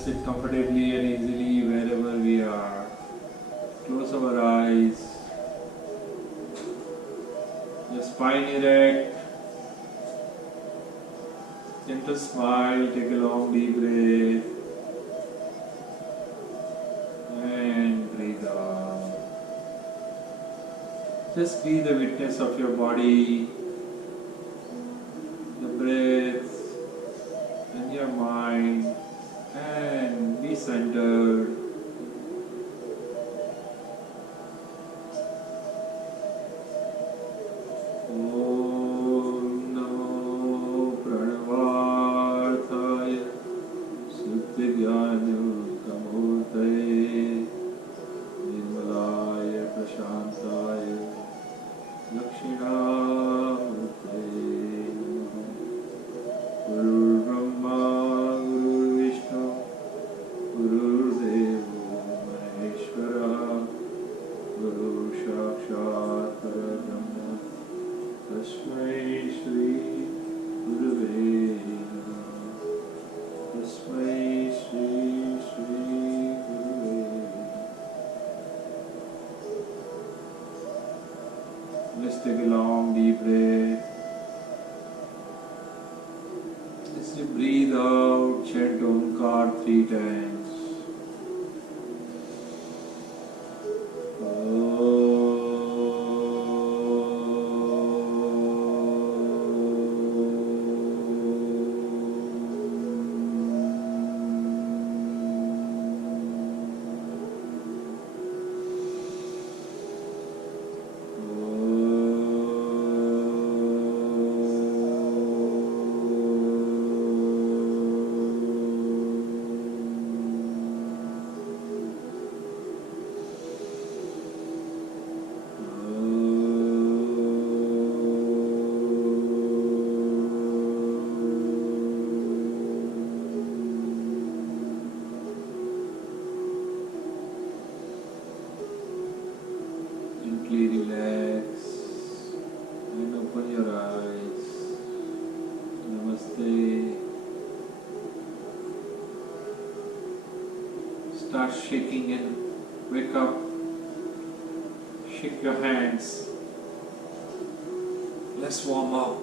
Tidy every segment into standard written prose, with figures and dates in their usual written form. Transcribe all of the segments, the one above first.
Just sit comfortably and easily wherever we are. Close our eyes. Your spine erect. Gentle smile. Take a long deep breath. And breathe out. Just be the witness of your body, the breath, and your mind, and be centered. Om Namo Pranavarthaya Suddhigyanamurtaye Nirmalaya Prashantaya Lakshinamurtaye Guru Brahma Guru Vishnu Guru Devo Maheshwara Guru Sakshat Parabrahma Tasmai Shri Gurave Namah Tasmai Shri Gurave. Let's take a long deep breath. As you breathe out, chant Omkar 3 times. Gently relax and open your eyes. Namaste. Start shaking and wake up. Shake your hands. Let's warm up.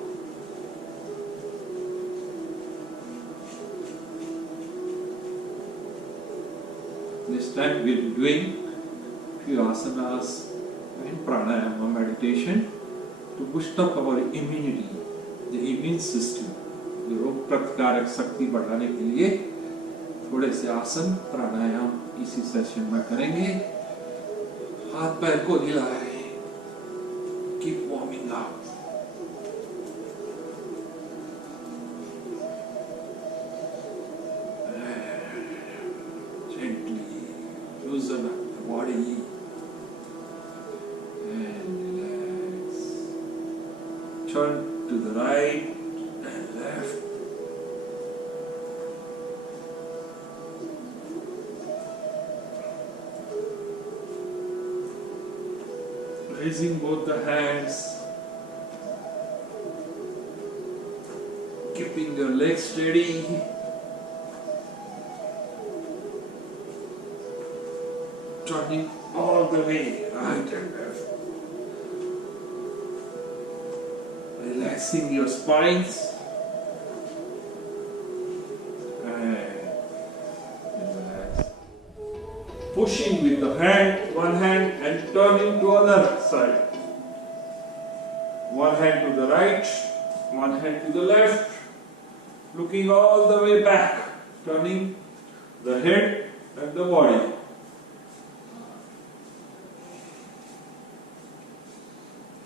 This time we'll be doing few asanas and pranayama meditation to boost up our immunity, the immune system. रोग प्रतिकारक शक्ति बढ़ाने के लिए थोड़े से आसन प्राणायाम इसी सेशन में करेंगे. हाथ पैर को हिलाएं. Keep warming up. Gently loosen up the body. Turn to the right and left. Raising both the hands. Keeping your legs steady. Turning all the way right and left. Relaxing your spines and relax. Pushing with the one hand and turning to other side. One hand to the right, one hand to the left. Looking all the way back, turning the head and the body.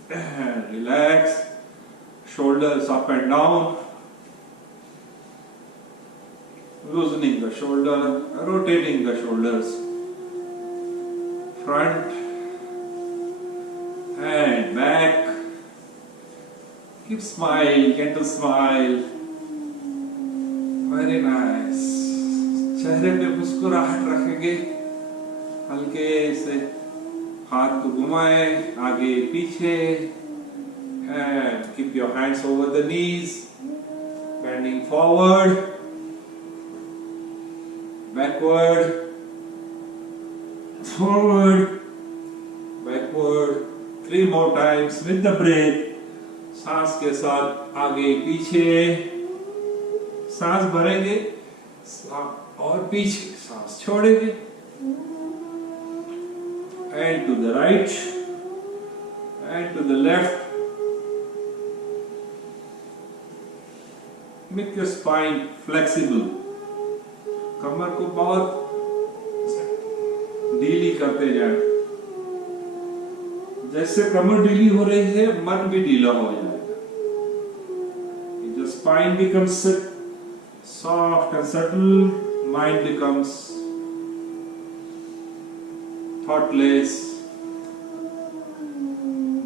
And relax. Shoulders up and down, loosening the shoulder, rotating the shoulders, front and back. Keep smile, gentle smile. Very nice. चेहरे पे मुस्कुराहट रखेंगे. हल्के से हाथ को घुमाएं आगे पीछे. And keep your hands over the knees, bending forward, backward, forward, backward. 3 more times with the breath. सांस के साथ आगे पीछे, सांस भरेंगे और पीछे सांस छोड़ेंगे. And to the right and to the left. Make your spine flexible. कमर को बहुत ढीली करते जाए. जैसे कमर ढीली हो रही है, मन भी ढीला हो जाएगा. The spine becomes soft and subtle. Mind becomes thoughtless.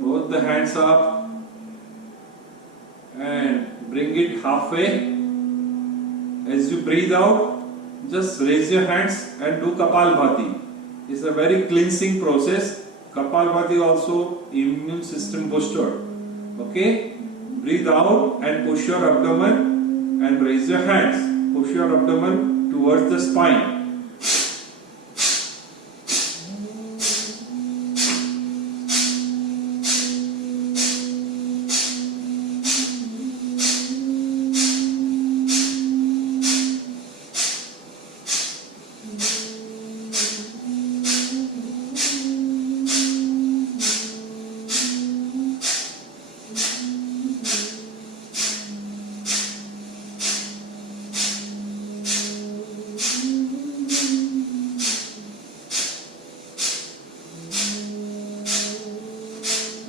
Both the hands up and bring it halfway. As you breathe out, just raise your hands and do Kapalbhati. It's a very cleansing process. Kapalbhati also immune system booster. Okay? Breathe out and push your abdomen and raise your hands. Push your abdomen towards the spine.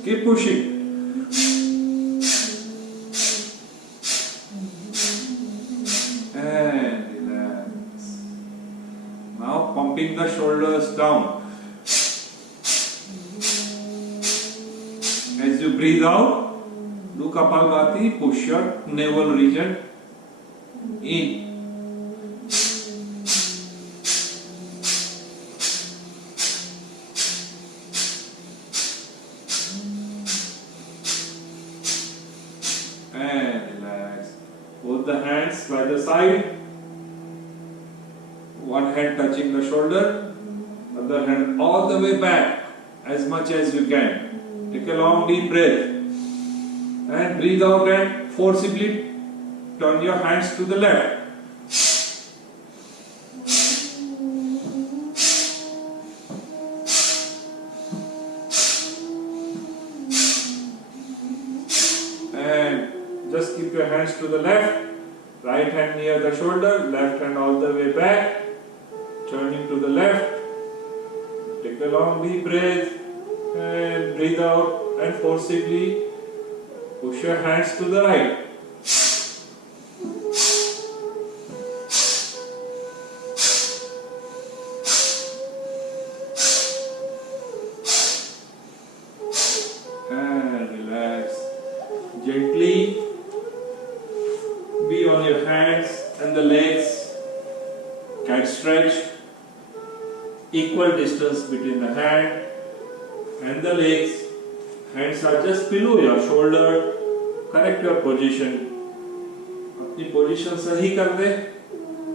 Keep pushing. And relax. Now pumping the shoulders down. As you breathe out, do Kapalbhati, push your navel region in. And relax. Both the hands by the side. One hand touching the shoulder, other hand all the way back as much as you can. Take a long deep breath and breathe out and forcibly turn your hands to the left. And just keep your hands to the left, right hand near the shoulder, left hand all the way back, turning to the left. Take a long deep breath and breathe out and forcibly push your hands to the right. And relax. Gently be on your hands and the legs. Can stretch. Equal distance between the hand and the legs. Hands are just below your shoulder. Correct your position. अपनी position सही कर दे.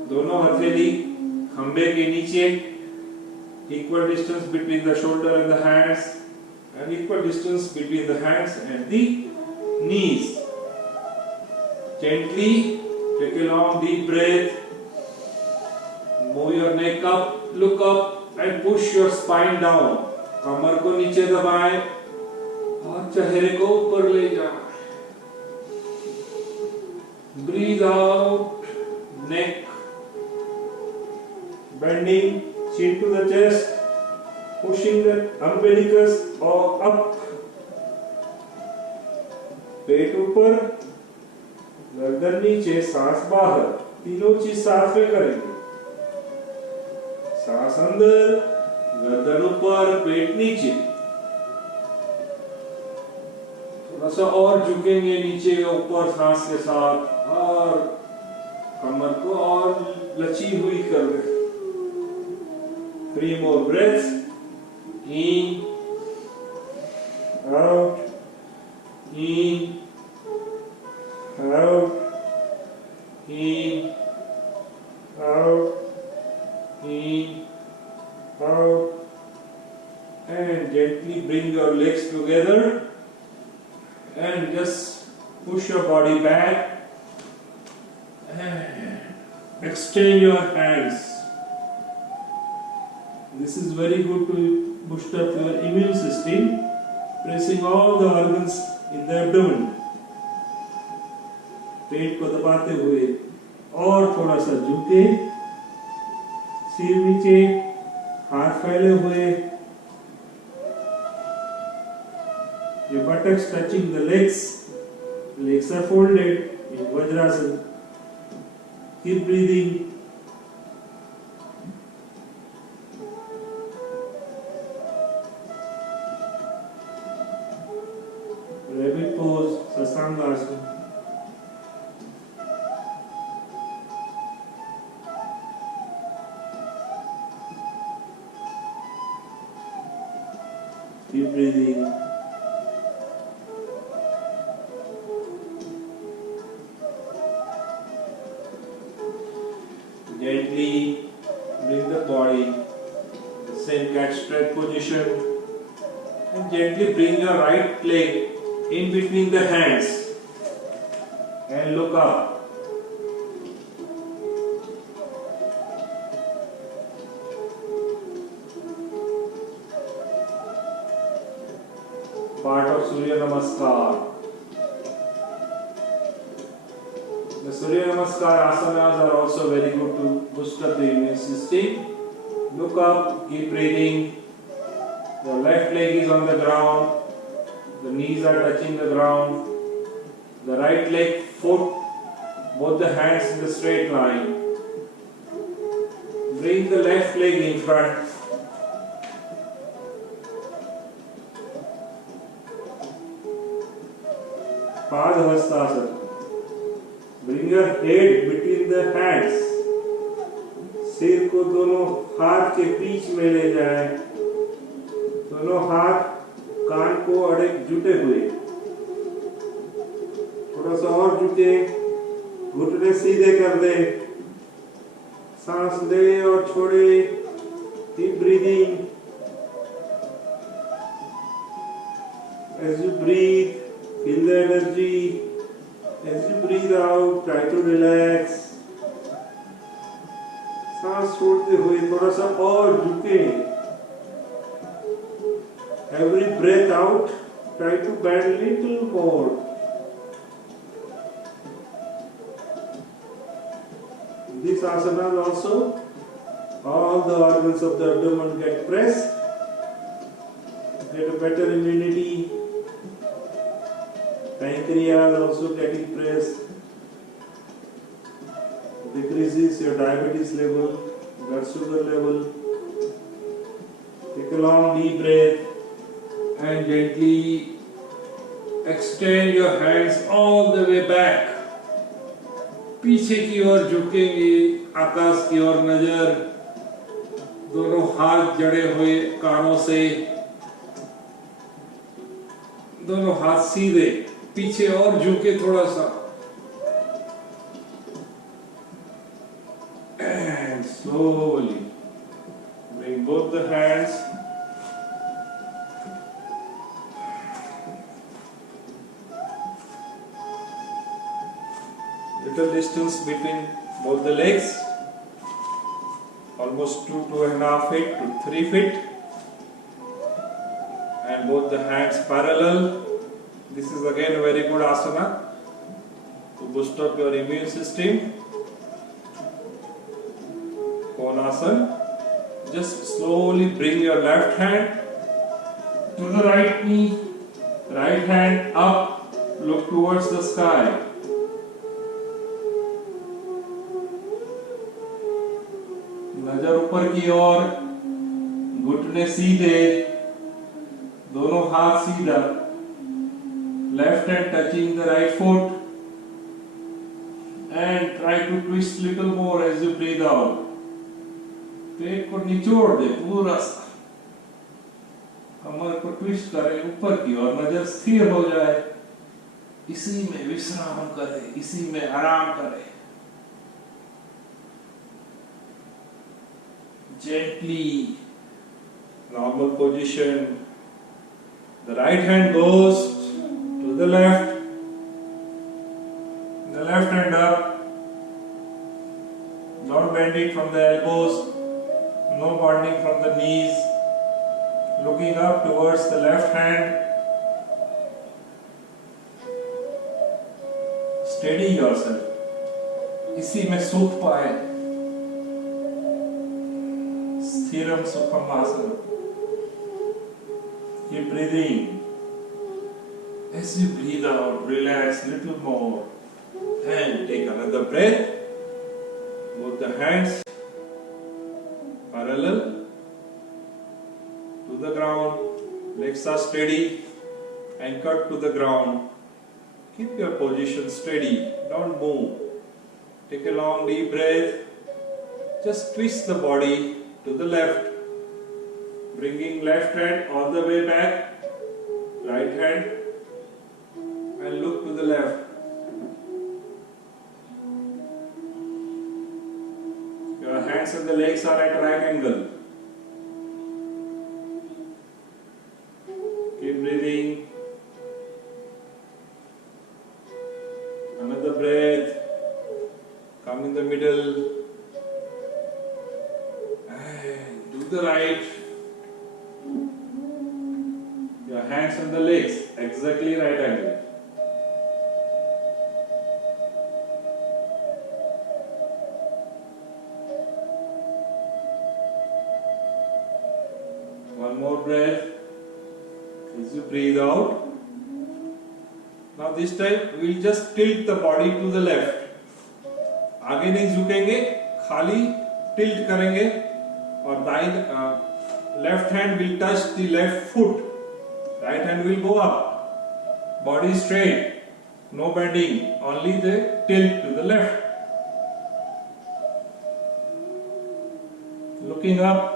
दोनों हथेली खंबे के नीचे. Equal distance between the shoulder and the hands, and equal distance between the hands and the knees. Gently take a long deep breath. Move your neck up, look up. And push your spine down. कमर को नीचे दबाएं और चेहरे को ऊपर ले जाएं. Breathe out, neck bending, chin to the chest, pushing the umbilicus or up. पेट ऊपर, गर्दन नीचे, सांस बाहर. तीनों चीज साथ में करेंगे. सांस अंदर, गर्दन ऊपर, पेट नीचे. थोड़ा सा और झुकेंगे नीचे ऊपर सांस के साथ और कमर को और लची हुई कर दे. 3 more breaths. In, out, in, out, in, out. your legs together and just push your body back and extend your hands. This is very good to boost up your immune system, pressing all the organs in the abdomen. पेट को दबाते हुए और थोड़ा सा झुके, सिर नीचे, हाथ फैले हुए, your buttocks touching the legs are folded in Vajrasana. Keep breathing. Rabbit pose, Sasangasana. Keep breathing. Gently bring the body, same cat stretch position, and gently bring your right leg in between the hands and look up. Part of Surya Namaskar. The Surya Namaskar asanas are also very good to boost up the immune system. Look up, keep breathing. Your left leg is on the ground. The knees are touching the ground. The right leg, foot, both the hands in the straight line. Bring the left leg in front. Padhastasana. Bring your head between the hands. सिर को दोनों हाथ के बीच में ले जाए. दोनों हाथ कान को अड़े जुटे हुए. थोड़ा सा और झुके. घुटने सीधे कर दे. सांस ले और छोड़े. Keep breathing. As you breathe, feel the energy. As you breathe out, try to relax. सांस छोड़ते हुए थोड़ा सा और झुके. Every breath out, try to bend little more. This asana also, all the organs of the abdomen get pressed, get a better immunity. Pancreas also getting pressed. Decreases your diabetes level, blood sugar level. Take a long deep breath and gently extend your hands all the way back. पीछे की ओर झुकेंगे, आकाश की ओर नजर. दोनों हाथ जड़े हुए कानों से. दोनों हाथ सीधे. पीछे और झुके थोड़ा सा. And slowly bring both the hands. Little distance between both the legs. Almost 2.5 feet to 3 feet. And both the hands parallel. This is again a very good asana to boost up your immune system. Konasana. Just slowly bring your left hand to the right knee, right hand up, look towards the sky. नजर ऊपर की ओर, घुटने सीधे, दोनों हाथ सीधा. Left hand touching the right foot and try to twist little more as you breathe out. पेट को निचोड़ दे पूरा सा. कमर को ट्विस्ट करे ऊपर की ओर. नजर स्थिर हो जाए. इसी में विश्राम करे, इसी में आराम करे. Gently, normal position. The right hand goes to the left, the left hand up. Don't bend it from the elbows, no bending from the knees. Looking up towards the left hand. Steady yourself. इसी में सुख पाए. स्थिरम सुखम आसनम. Keep breathing. As you breathe out, relax a little more. And take another breath. Both the hands parallel to the ground. Legs are steady, anchored to the ground. Keep your position steady. Don't move. Take a long deep breath. Just twist the body to the left. Bringing left hand all the way back. Right hand. And look to the left. Your hands and the legs are at right angle. Keep breathing. Another breath. Come in the middle. And do the right. Your hands and the legs exactly right angle. One more breath as you breathe out. Now this time we'll just tilt the body to the left. आगे नहीं झुकेंगे, खाली tilt करेंगे और दाईं left hand will touch the left foot. Right hand will go up. Body straight. No bending. Only the tilt to the left. Looking up.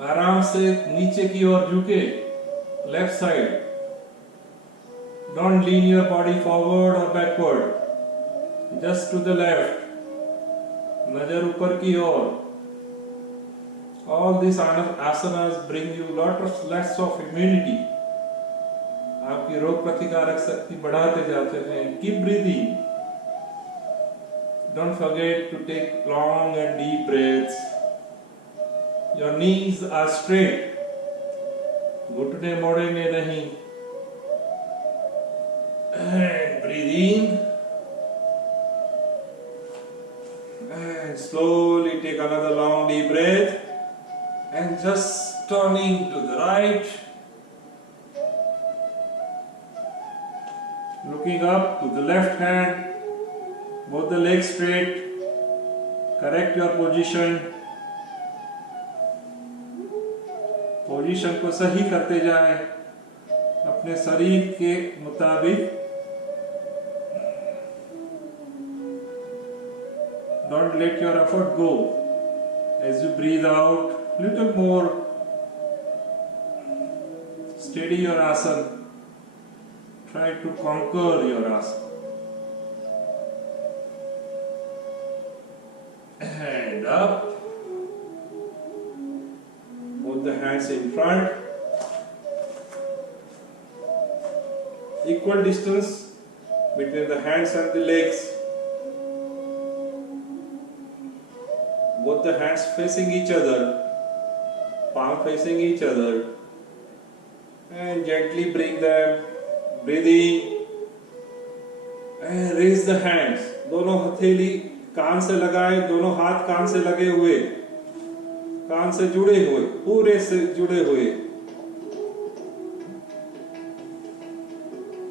आराम से नीचे की ओर झुके. Left side. Don't lean your body forward or backward. Just to the left. नजर ऊपर की ओर. All these asanas bring you lots of immunity. आपकी रोग प्रतिकारक शक्ति बढ़ाते जाते हैं. Keep breathing. Don't forget to take long and deep breaths. Your knees are straight. घुटने मोड़ेंगे नहीं. And breathe in. And slowly take another long deep breath. And just turning to the right. Looking up to the left hand. Both the legs straight. Correct your position. Position को सही करते जाएं अपने शरीर के मुताबिक. Don't let your effort go. As you breathe out, little more. Steady your asana. Try to conquer your asana. And up. Both the hands in front. Equal distance between the hands and the legs. Both the hands facing each other, palm facing each other, and gently bring them, breathing, and raise the hands. दोनों हथेली कान से लगाए, दोनों हाथ कान से लगे हुए, कान से जुड़े हुए, पूरे से जुड़े हुए,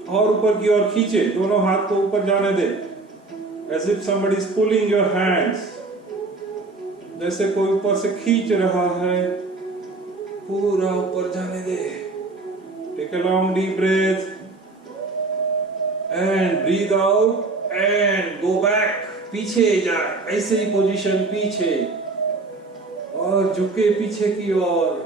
और ऊपर की ओर खींचे, दोनों हाथ को ऊपर जाने दे. As if somebody is pulling your hands. जैसे कोई ऊपर से खींच रहा है, पूरा ऊपर जाने दे. Take a long deep breath and breathe out and go back. पीछे जा, ऐसे ही पोजीशन पीछे और झुके पीछे की ओर.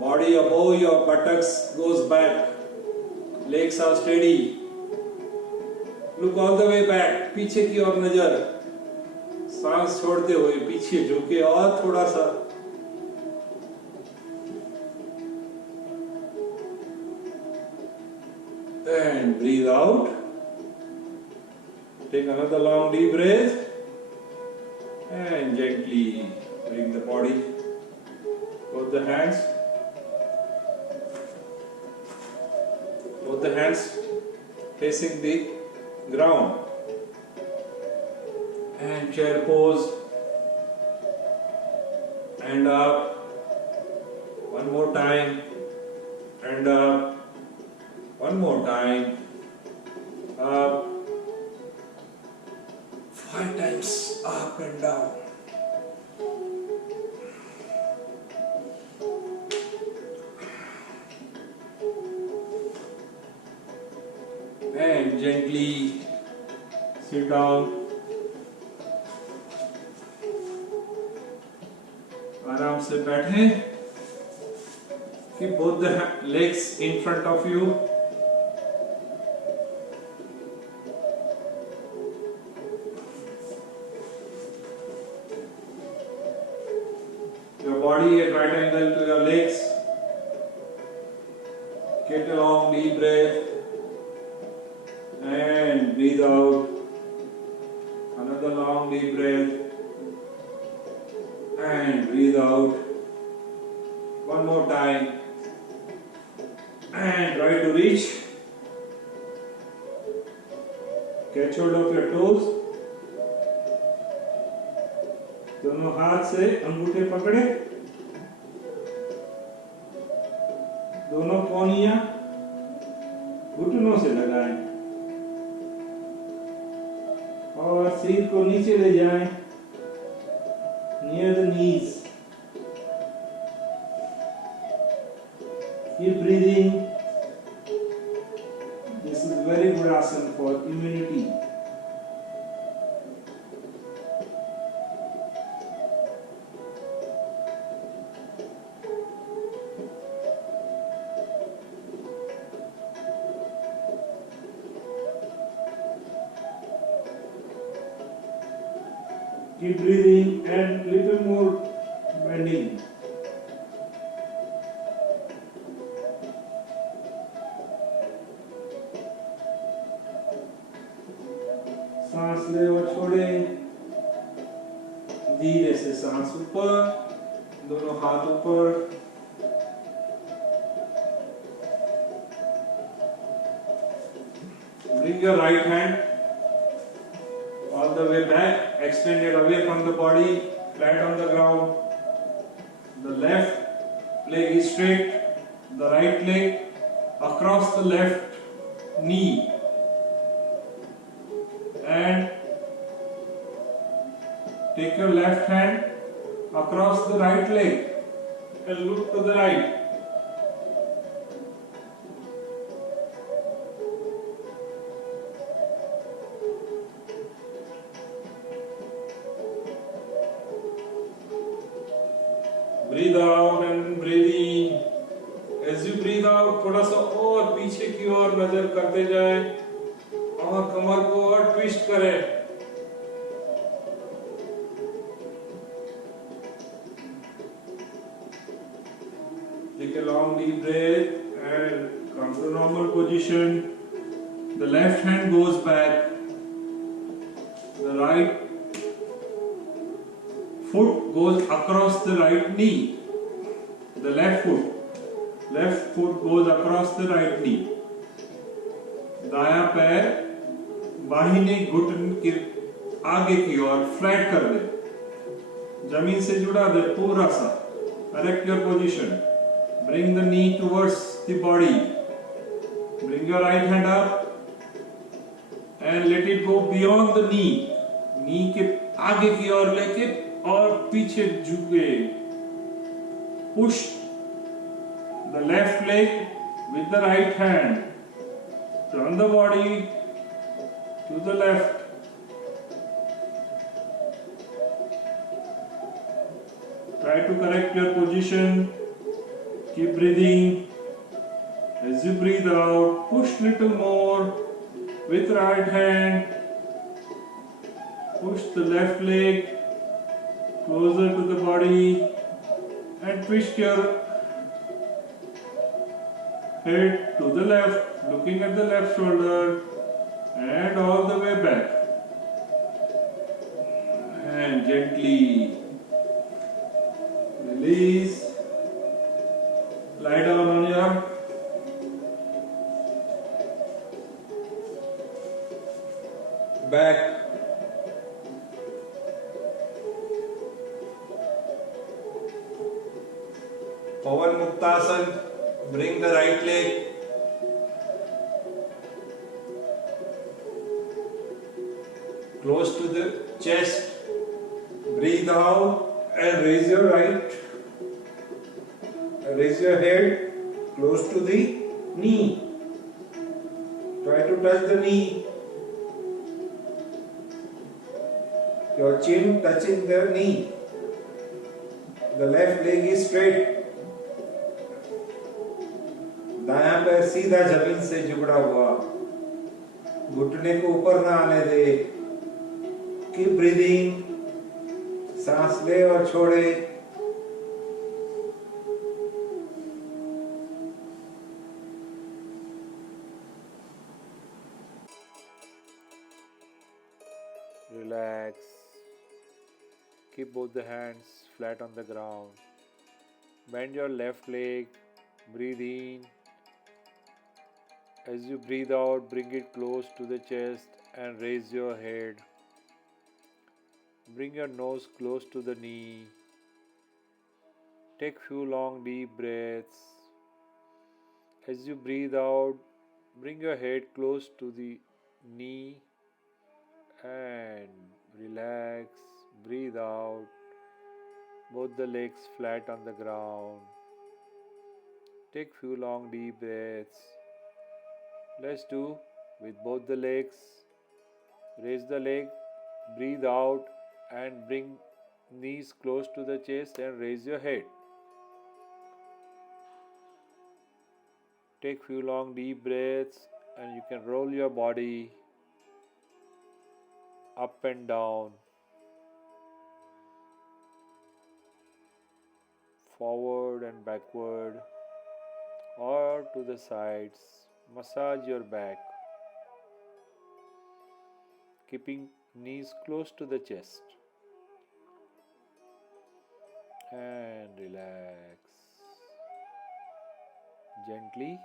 Body above your buttocks goes back. Legs are steady. Look all the way back. पीछे की ओर नजर. सांस छोड़ते हुए पीछे झुके और थोड़ा सा. And breathe out. Take another long deep breath. And gently bring the body. Both the hands. Both the hands facing the ground. And chair pose. And up. One more time. And up. One more time. Up. 5 times up and down. And gently sit down. आराम से बैठें. Keep both the legs in front of you. Your body at right angle to your legs. Get a long deep breath. And breathe out. Another long deep breath. And breathe out. One more time. And try to reach. Catch hold of your toes. दोनों हाथ से अंगूठे पकड़े. दोनों कोहनियां घुटनों से लगाएं. और सिर को नीचे ले जाएं. Near the knees. Keep breathing. This is very good asana for immunity. Keep breathing and little more bending. सांस ले और छोड़े. धीरे से सांस ऊपर. दोनों हाथ ऊपर. Bring your right hand all the way back, extended away from the body, flat on the ground. The left leg is straight, the right leg across the left knee. And take your left hand across the right leg and look to the right. Breathe out and breathe in. As you breathe out, थोड़ा सा और पीछे की ओर नजर करते जाएं और कमर को और ट्विस्ट करें. Take a long deep breath and come to normal position. The left hand goes back. The right foot goes across the right knee. The left foot goes across the right knee. दायां पैर बाहिनी घुटन के आगे की ओर flat कर दे. जमीन से जुड़ा दे पूरा सा. Correct your position. Bring the knee towards the body. Bring your right hand up and let it go beyond the knee. Knee के आगे की ओर लेके और पीछे झुके. Push the left leg with the right hand. Turn the body to the left. Try to correct your position. Keep breathing. As you breathe out, push little more With right hand, push the left leg closer to the body and twist your head to the left, looking at the left shoulder and all the way back. And gently release. Lie down on your back. Pavan Muktasan. Bring the right leg close to the chest. Breathe out and raise your right. Raise your head close to the knee. Try to touch the knee. Your chin touching the knee. The left leg is straight. दायां पैर सीधा जमीन से जुड़ा हुआ. घुटने को ऊपर ना आने दे. Keep breathing. सांस ले और छोड़े. Relax. Keep both the hands flat on the ground. Bend your left leg. Breathe in. As you breathe out, bring it close to the chest and raise your head. Bring your nose close to the knee. Take few long deep breaths. As you breathe out, bring your head close to the knee and relax. Breathe out. Both the legs flat on the ground. Take few long deep breaths. Let's do with both the legs. Raise the leg, breathe out and bring knees close to the chest and raise your head. Take few long deep breaths and you can roll your body up and down, forward and backward or to the sides. Massage your back, keeping knees close to the chest and relax. Gently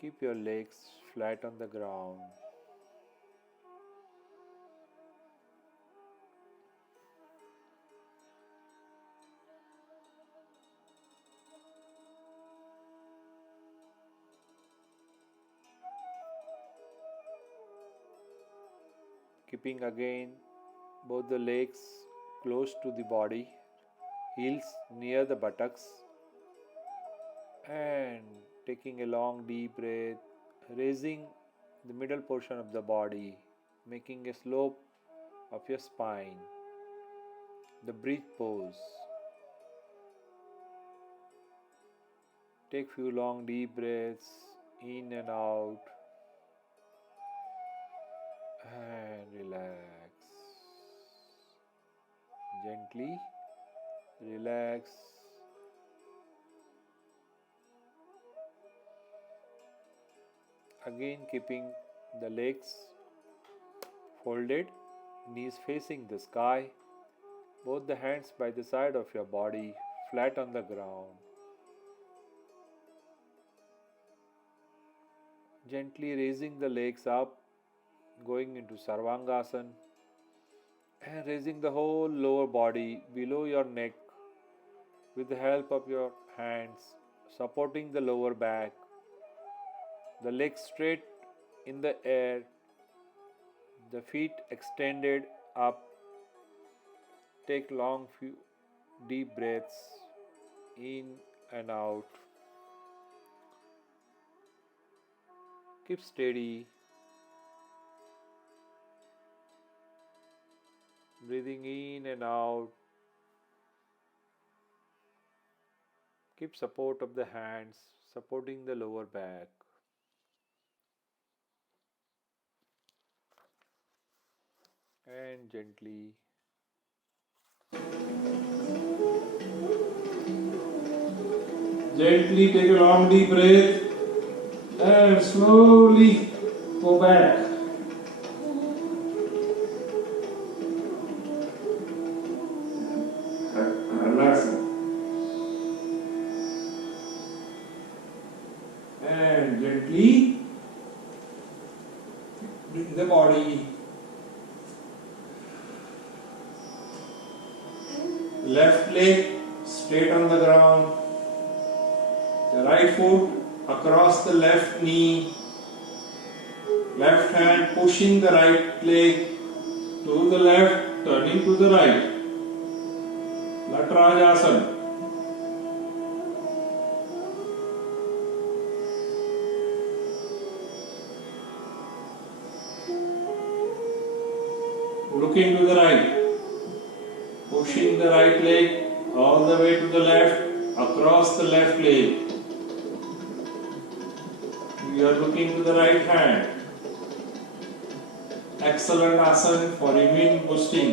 keep your legs flat on the ground. Keeping again both the legs close to the body, heels near the buttocks, and taking a long deep breath, raising the middle portion of the body, making a slope of your spine. The breathe pose. Take few long deep breaths in and out and relax. Gently relax. Again keeping the legs folded, knees facing the sky, both the hands by the side of your body, flat on the ground. Gently raising the legs up, going into Sarvangasana and raising the whole lower body below your neck with the help of your hands, supporting the lower back, the legs straight in the air, the feet extended up. Take long few deep breaths in and out. Keep steady. Breathing in and out. Keep support of the hands, supporting the lower back. and gently. Gently take a long deep breath and slowly go back. Relaxing. And gently bring the body. Left leg straight on the ground. The right foot across the left knee. Left hand pushing the right leg to the left, turning to the right. Natarajasana. Looking to the right. Pushing the right leg all the way to the left, across the left leg. We are looking to the right hand. Excellent asana for immune boosting.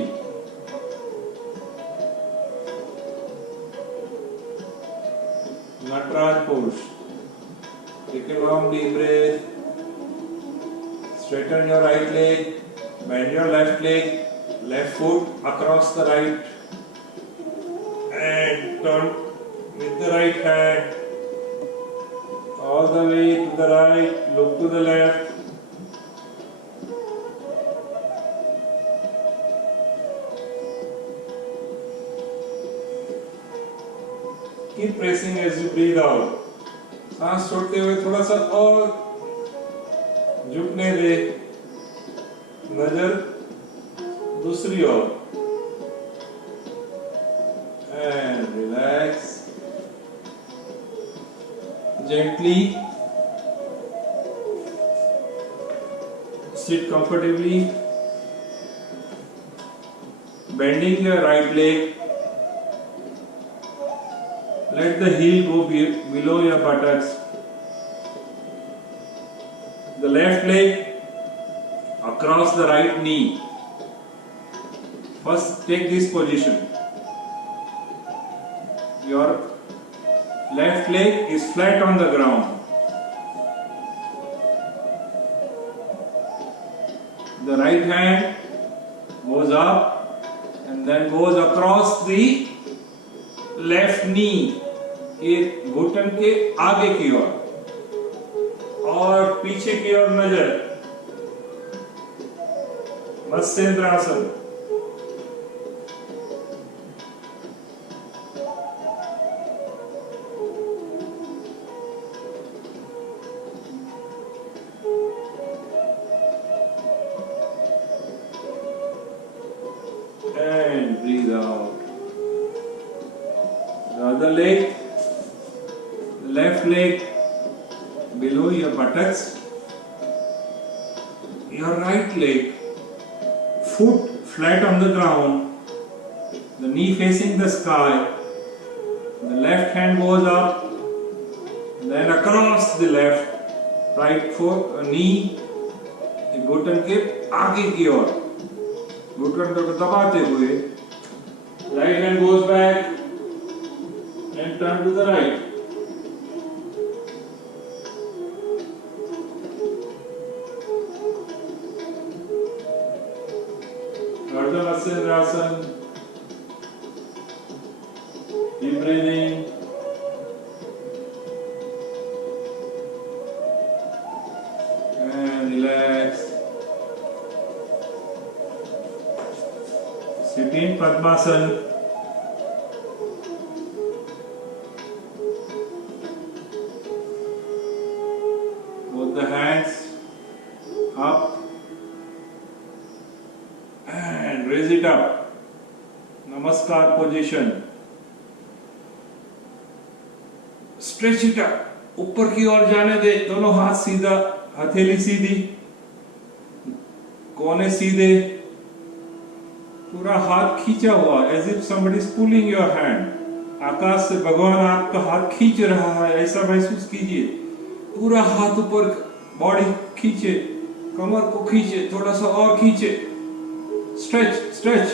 Nataraj pose. Take a long deep breath. Straighten your right leg. Bend your left leg. Left foot across the right. And turn with the right hand. All the way to the right. Look to the left. Keep pressing as you breathe out. सांस छोड़ते हुए थोड़ा सा और झुकने दे. नजर दूसरी ओर. And relax. Gently sit comfortably. Bending your right leg. Let the heel go below your buttocks. The left leg across the right knee. First take this position. Your left leg is flat on the ground. The right hand goes up and then goes across the left नी के घुटन के आगे की ओर और पीछे की ओर नजर. Matsyendrasana. And breathe out. The other leg, left leg below your buttocks. Your right leg, foot flat on the ground, the knee facing the sky. The left hand goes up, then across the left, right foot, knee, घुटन के आगे की ओर, घुटन को दबाते हुए. Right hand goes back. And turn to the right. Ardha Matsyendrasan. Deep breathing. And relax. Sit in Padmasana. Both the hands up and raise it up. Namaskar position. Stretch it up. ऊपर की ओर जाने दे. दोनों हाथ सीधा, हथेली सीधी, कोने सीधे, पूरा हाथ खींचा हुआ. As if somebody is pulling your hand. आकाश से भगवान आपका हाथ खींच रहा है, ऐसा महसूस कीजिए. पूरा हाथ ऊपर, बॉडी खींचे, कमर को खींचे, थोड़ा सा और खींचे. Stretch, stretch,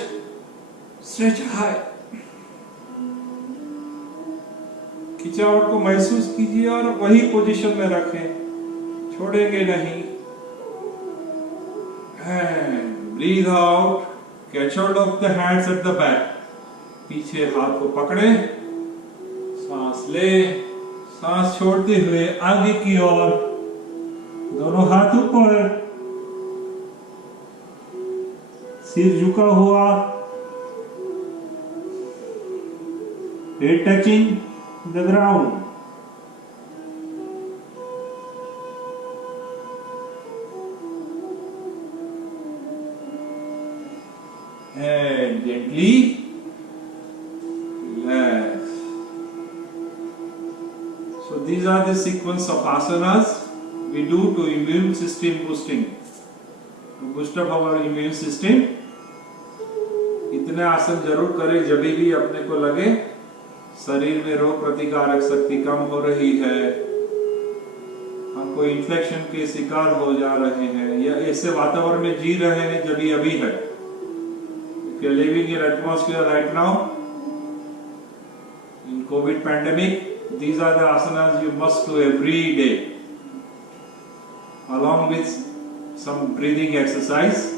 stretch high. खिंचावट को महसूस कीजिए और वही पोजीशन में रखें, छोड़ेंगे नहीं. And breathe out. Catch hold of the hands at the back. पीछे हाथ को पकड़े, सांस ले, सांस छोड़ते हुए आगे की ओर, दोनों हाथ ऊपर, सिर झुका हुआ, head touching the ground. And gently relax. So these are the sequence of asanas we do to immune system boosting, to boost up our immune system. इतने आसन जरूर करें जब भी अपने को लगे शरीर में रोग प्रतिकारक शक्ति कम हो रही है, हम कोई इन्फेक्शन के शिकार हो जा रहे हैं या ऐसे वातावरण में जी रहे हैं जब अभी है. If you are living in atmosphere right now, in COVID pandemic, these are the asanas you must do every day, along with some breathing exercise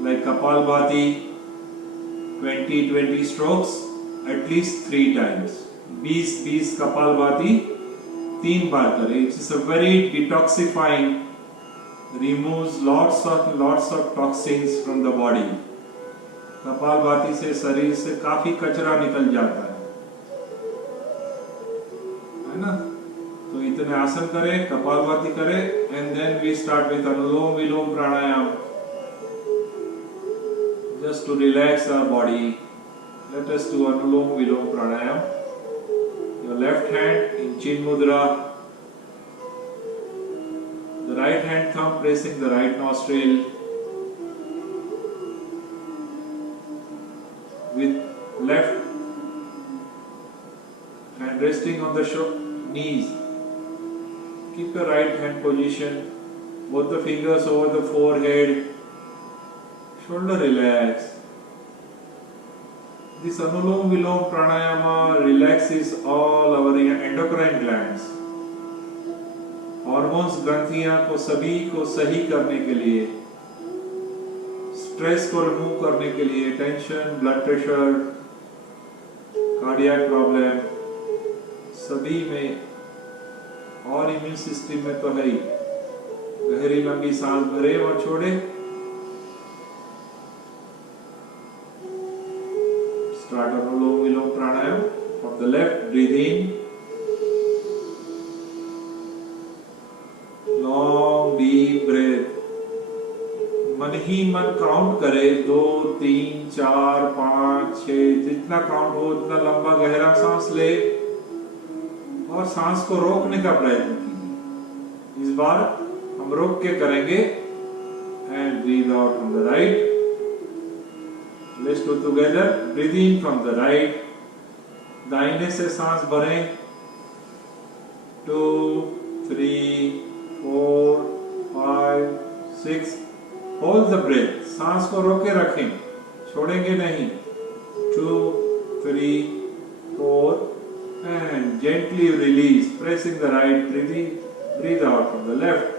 like Kapalbhati, 20 strokes, at least 3 times. 20 Kapalbhati 3 बार करें. It's a very detoxifying, removes lots of toxins from the body. Kapalbhati से शरीर से काफी कचरा निकल जाता है ना. तो इतने आसन करें, कपालभाति करें, and then we start with anulom vilom pranayama, just to relax our body. Let us do Anulom Vilom Pranayam. Your left hand in Chin Mudra, the right hand thumb pressing the right nostril, with left hand resting on the knees. Keep your right hand position, both the fingers over the forehead, shoulder relax. This Anulom Vilom Pranayama relaxes all our endocrine glands. Hormones ग्रंथियां को सभी को सही करने के लिए, stress को remove करने के लिए, tension, blood pressure, cardiac problem सभी में और इम्यून सिस्टम में तो है ही. गहरी लंबी सांस भरे और छोड़े. Start Anulom Vilom Pranayam. From the left, breathe in. Long deep breath. मन ही मन काउंट करे, 2, 3, 4, 5, 6, जितना काउंट हो उतना लंबा गहरा सांस ले और सांस को रोकने का प्रयत्न कीजिए. इस बार हम रोक के करेंगे. And breathe out from the right. Let's do together. Breathe in from the right. दाहिने से सांस भरें. 2, 3, 4, 5, 6. Hold the breath. सांस को रोके रखें, छोड़ेंगे नहीं. 2, 3, 4, and gently release. Pressing the right. Breathe out from the left.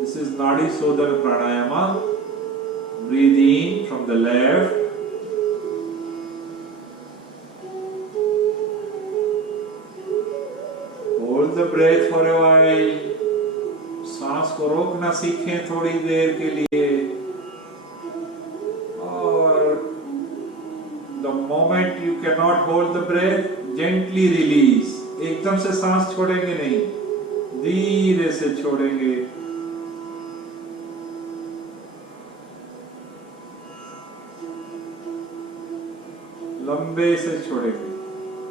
This is Nadi Sodhana Pranayama. Breathe in from the left. Hold the breath for a while. सांस को रोकना सीखें थोड़ी देर के लिए. और the moment you cannot hold the breath, gently release. एकदम से सांस छोड़ेंगे नहीं, धीरे से छोड़ेंगे. लंबे से छोड़ेंगे.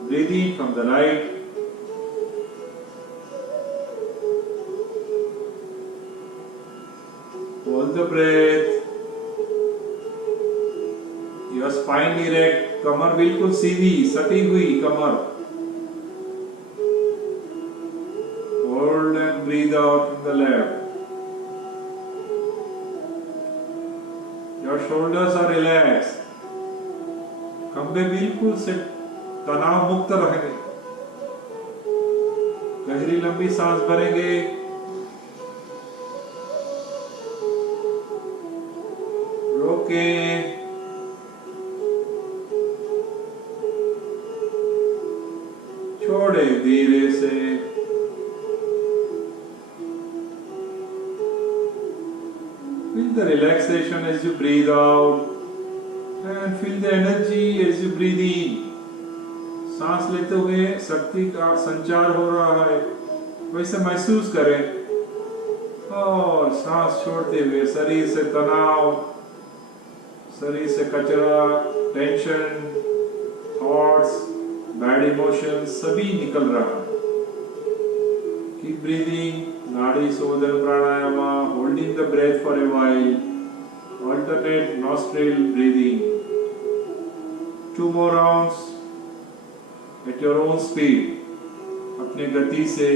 Breathe in from the right. Hold the breath. Your spine erect. कमर बिल्कुल सीधी, सटी हुई कमर. Hold and breathe your shoulders are relax, खंबे बिल्कुल से तनाव मुक्त रहेंगे। गहरी लंबी सांस भरेंगे, रोकें, छोड़े धीरे से। Feel the relaxation as you breathe out and feel the energy as you breathe in. सांस लेते हुए शक्ति का संचार हो रहा है, वैसे महसूस करें। और सांस छोड़ते हुए शरीर से तनाव, शरीर से कचरा, टेंशन, थॉट्स, बैड इमोशंस सभी निकल रहा है। Keep breathing, nadi shodhana pranayama, holding the breath for a while, alternate nostril breathing. 2 more rounds at your own speed. अपने गति से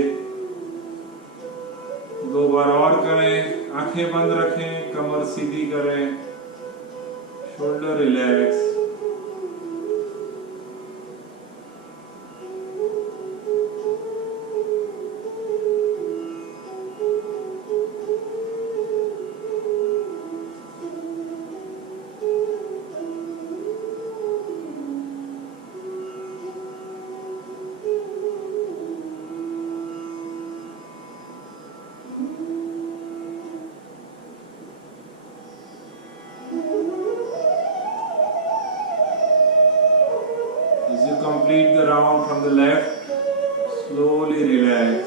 2 बार और करें, आंखें बंद रखें, कमर सीधी करें, shoulder relax. As you complete the round from the left, slowly relax.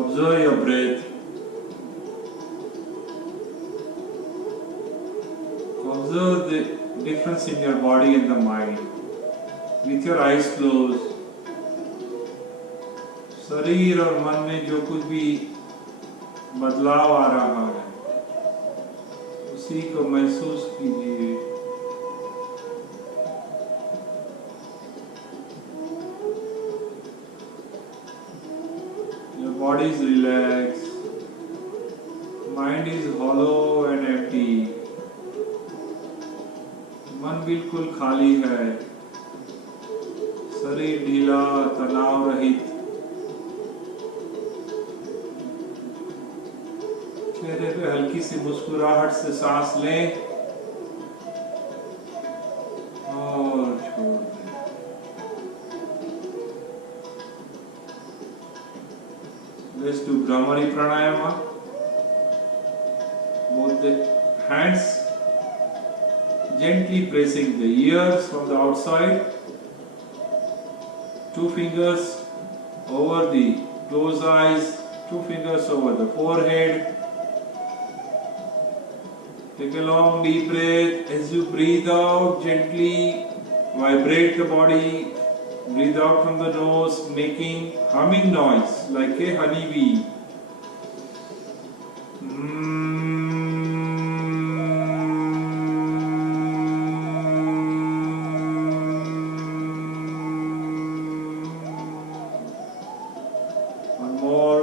Observe your breath. Observe the difference in your body and the mind. With your eyes closed, शरीर और मन में जो कुछ भी बदलाव आ रहा है, उसी को महसूस कीजिए। Your body is relaxed, mind is hollow and empty. मन बिल्कुल खाली है, शरीर ढीला, तनाव रहित। चेहरे पे हल्की सी मुस्कुराहट से सांस लें और छोड़ दें। Let's do Bhramari Pranayama. Both the hands gently pressing the ears from the outside. 2 fingers over the closed eyes, 2 fingers over the forehead. Take a long deep breath. As you breathe out, gently vibrate the body. Breathe out from the nose, making humming noise like a honeybee. One more.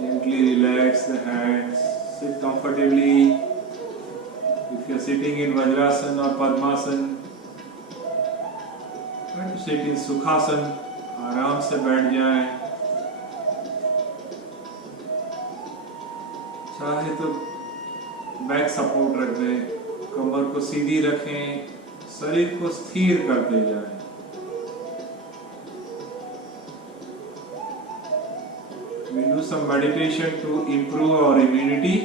Gently relax the hands. Sit comfortably. If you are sitting in Vajrasana or Padmasana, try to sit in Sukhasana. आराम से बैठ जाएं। चाहे तो back support रख दें, कमर को सीधी रखें, शरीर को स्थिर करते जाएं। do some meditation to improve our immunity.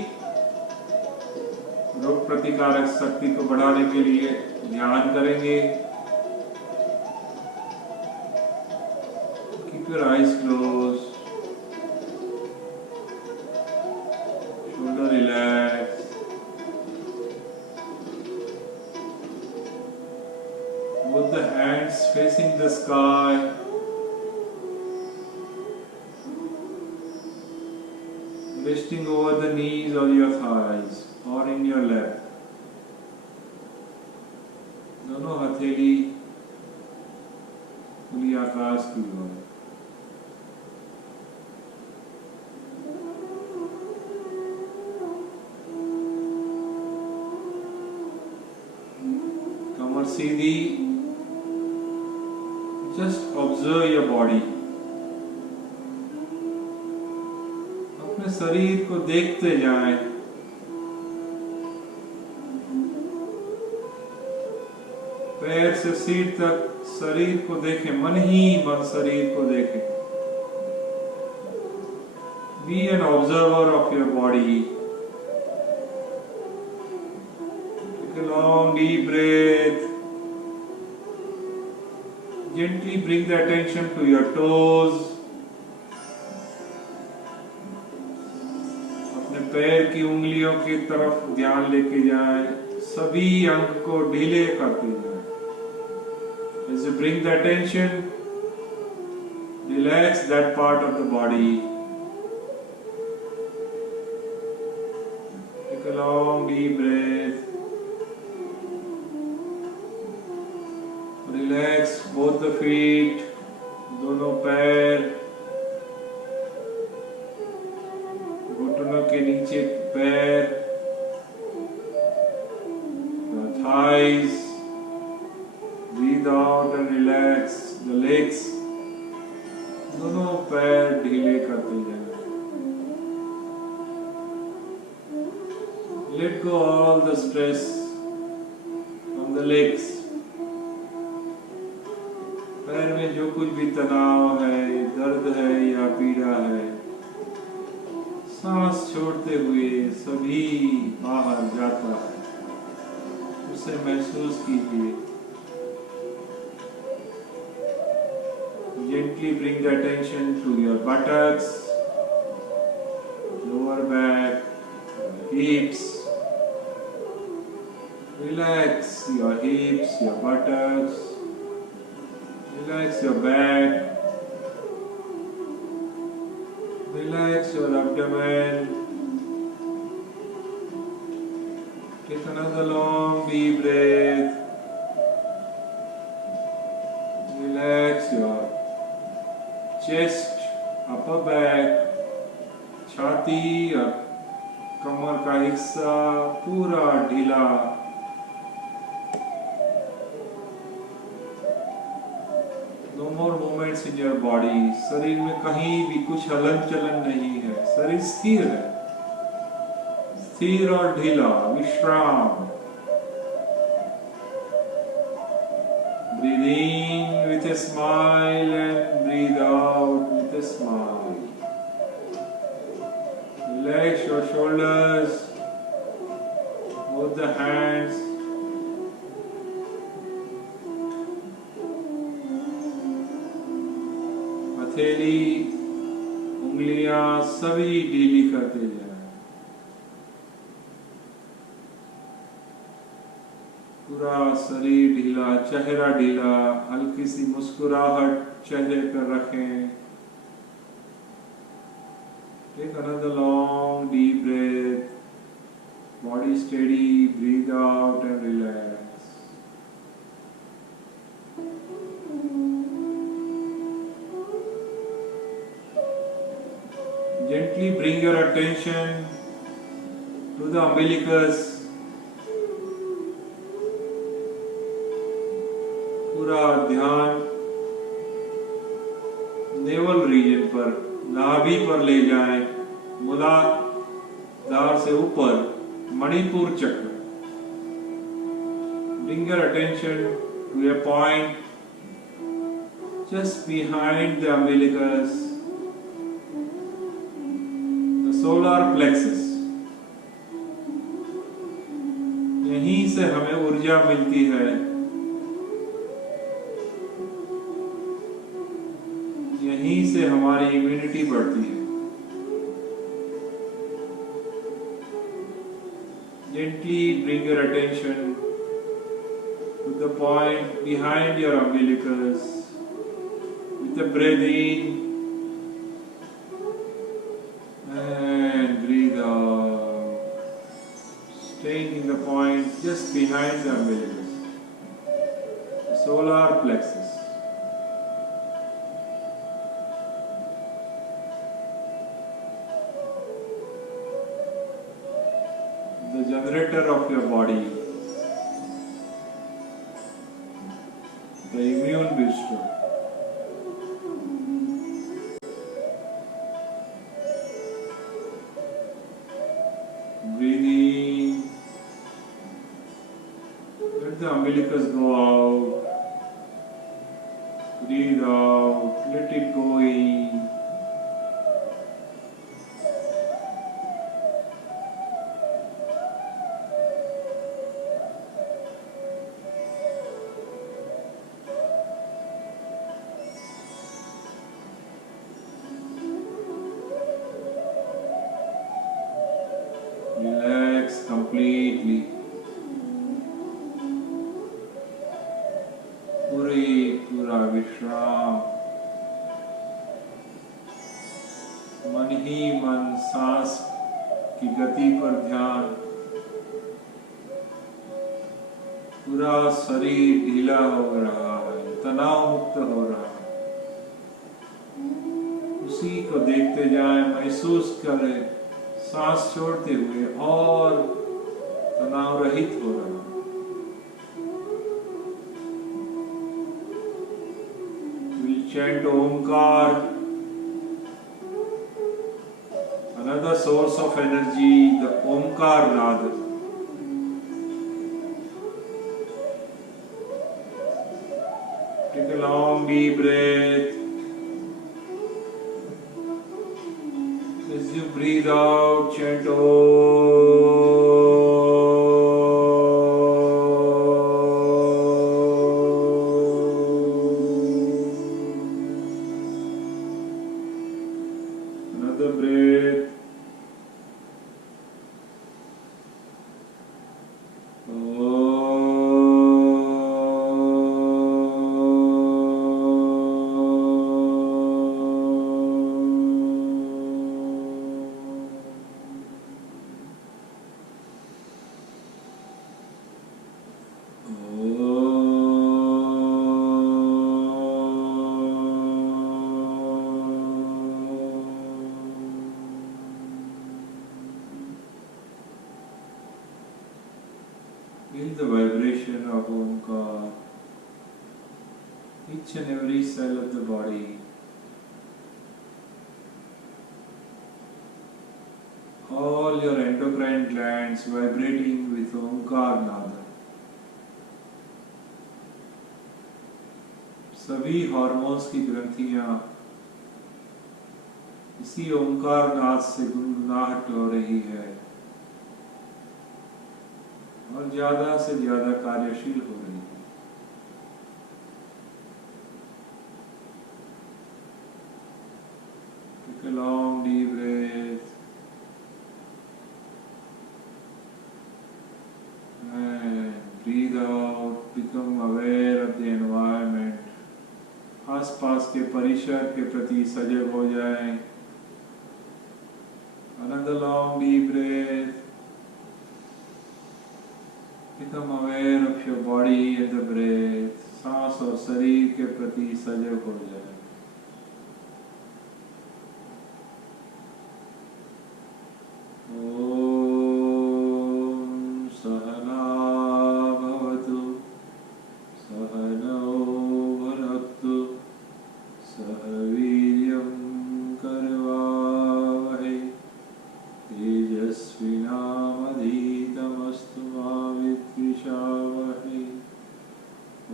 रोग प्रतिकारक शक्ति को बढ़ाने के लिए ध्यान करेंगे. Keep your eyes closed. Shoulder relaxed. Both the hands facing the sky. Resting over the knees or your thighs or in your lap. दोनों हथेली खुली आकाश की ओर. कमर सीधी. Just observe your body. अपने शरीर को देखते जाएं. पैर से सिर तक शरीर को देखें. मन ही मन शरीर को देखें. Be an observer of your body. Take a long deep breath. Gently bring the attention to your toes. अपने पैर की उंगलियों की तरफ ध्यान लेके जाएं. सभी अंग को ढीले करते जाएं. As you bring the attention, relax that part of the body. Take a long deep breath. Relax both the feet, दोनों पैर, घुटनों के नीचे पैर, the thighs. Breathe out and relax the legs. दोनों पैर ढीले करते जाएं. Let go all the stress from the legs. पैर में जो कुछ भी तनाव है, दर्द है या पीड़ा है, सांस छोड़ते हुए सभी बाहर जाता है. उसे महसूस कीजिए. Gently bring the attention to your buttocks, lower back, hips. Relax your hips, your buttocks. Relax your back. Relax your abdomen. Take another long deep breath. Relax your chest, upper back, छाती और कमर का हिस्सा पूरा ढीला. No more movements in your body. शरीर में कहीं भी कुछ हलन चलन नहीं है. शरीर स्थिर है. स्थिर और ढीला. विश्राम. Breathe in with a smile and breathe out with a smile. Relax your shoulders, both the hands. हथेली, उंगलियां सभी ढीली करते जाएं. पूरा शरीर ढीला, चेहरा ढीला. हल्की सी मुस्कुराहट चेहरे पर रखें. Take another long deep breath. Body steady. Breathe out and relax. Gently bring your attention to the umbilicus. पूरा ध्यान नेवल रीजन पर, नाभि पर ले जाएं. मूलाधार से ऊपर मणिपुर चक्र. Bring your attention to a point just behind the umbilicus. Solar plexus, यहीं से हमें ऊर्जा मिलती है, यहीं से हमारी इम्यूनिटी बढ़ती है। Gently bring your attention to the point behind your umbilicus with the breath in and breathe out, staying in the point just behind the umbilicus, the solar plexus. The generator of your body, the immune booster. Breathe in, let the umbilicus go out, breathe out, let it go in. Relax completely. पूरा विश्राम, मन ही मन, सांस की गति पर ध्यान, पूरा शरीर ढीला हो रहा है, तनाव मुक्त हो रहा है। उसी को देखते जाएं, महसूस करें, सांस छोड़ते हुए और तनाव रहित हो रहा है। We'll chant Omkar, another source of energy, the Omkar Nada. Take a long deep breath. As you breathe out, chant Another breath. Feel the vibration of Omkar, each and every cell of the body. All your endocrine glands vibrating with Omkar Nada. सभी hormones की ग्रंथियां इसी ओंकार नाद से गुनगुनाहट हो रही है और ज्यादा से ज्यादा कार्यशील हो रही है। Take a long deep breath and breathe out. Become aware of the environment. आसपास के परिसर के प्रति सजग हो जाएं। Another long deep breath. Become aware of your body and the breath. सांस और शरीर के प्रति सजग हो जाए। ओम सहना भवतु सहनौ भुनक्तु सह वीर्यं करवावहै तेजस्विनामधीतमस्तु मा विद्विषावहै।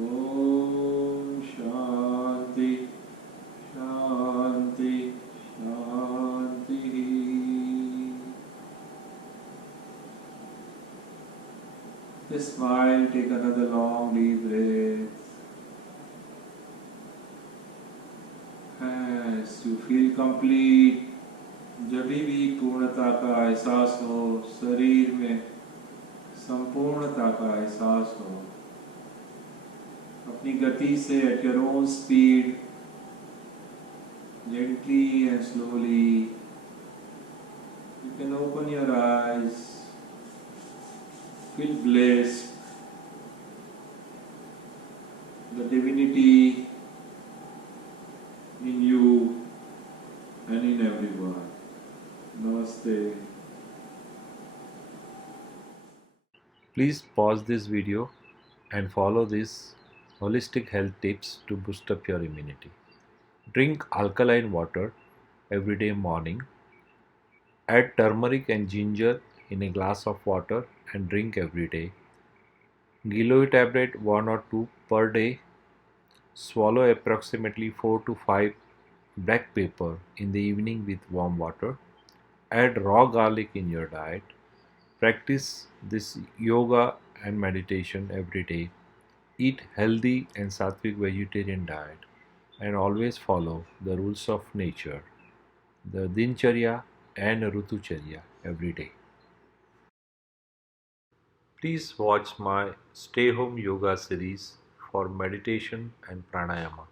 Om Shanti smile, take another long deep breath. As you feel complete, जब भी पूर्णता का एहसास हो, शरीर में संपूर्णता का एहसास हो, अपनी गति से at your own speed, gently and slowly, you can open your eyes, feel blessed, the divinity in you and in everyone. Namaste. Please pause this video and follow these holistic health tips to boost up your immunity. Drink alkaline water every day morning. Add turmeric and ginger in a glass of water and drink every day. Giloy tablet 1 or 2 per day. Swallow approximately 4 to 5 black pepper in the evening with warm water. Add raw garlic in your diet. Practice this yoga and meditation every day. Eat healthy and sattvic vegetarian diet and always follow the rules of nature, the Dincharya and Rutucharya every day. Please watch my Stay Home Yoga series for meditation and pranayama.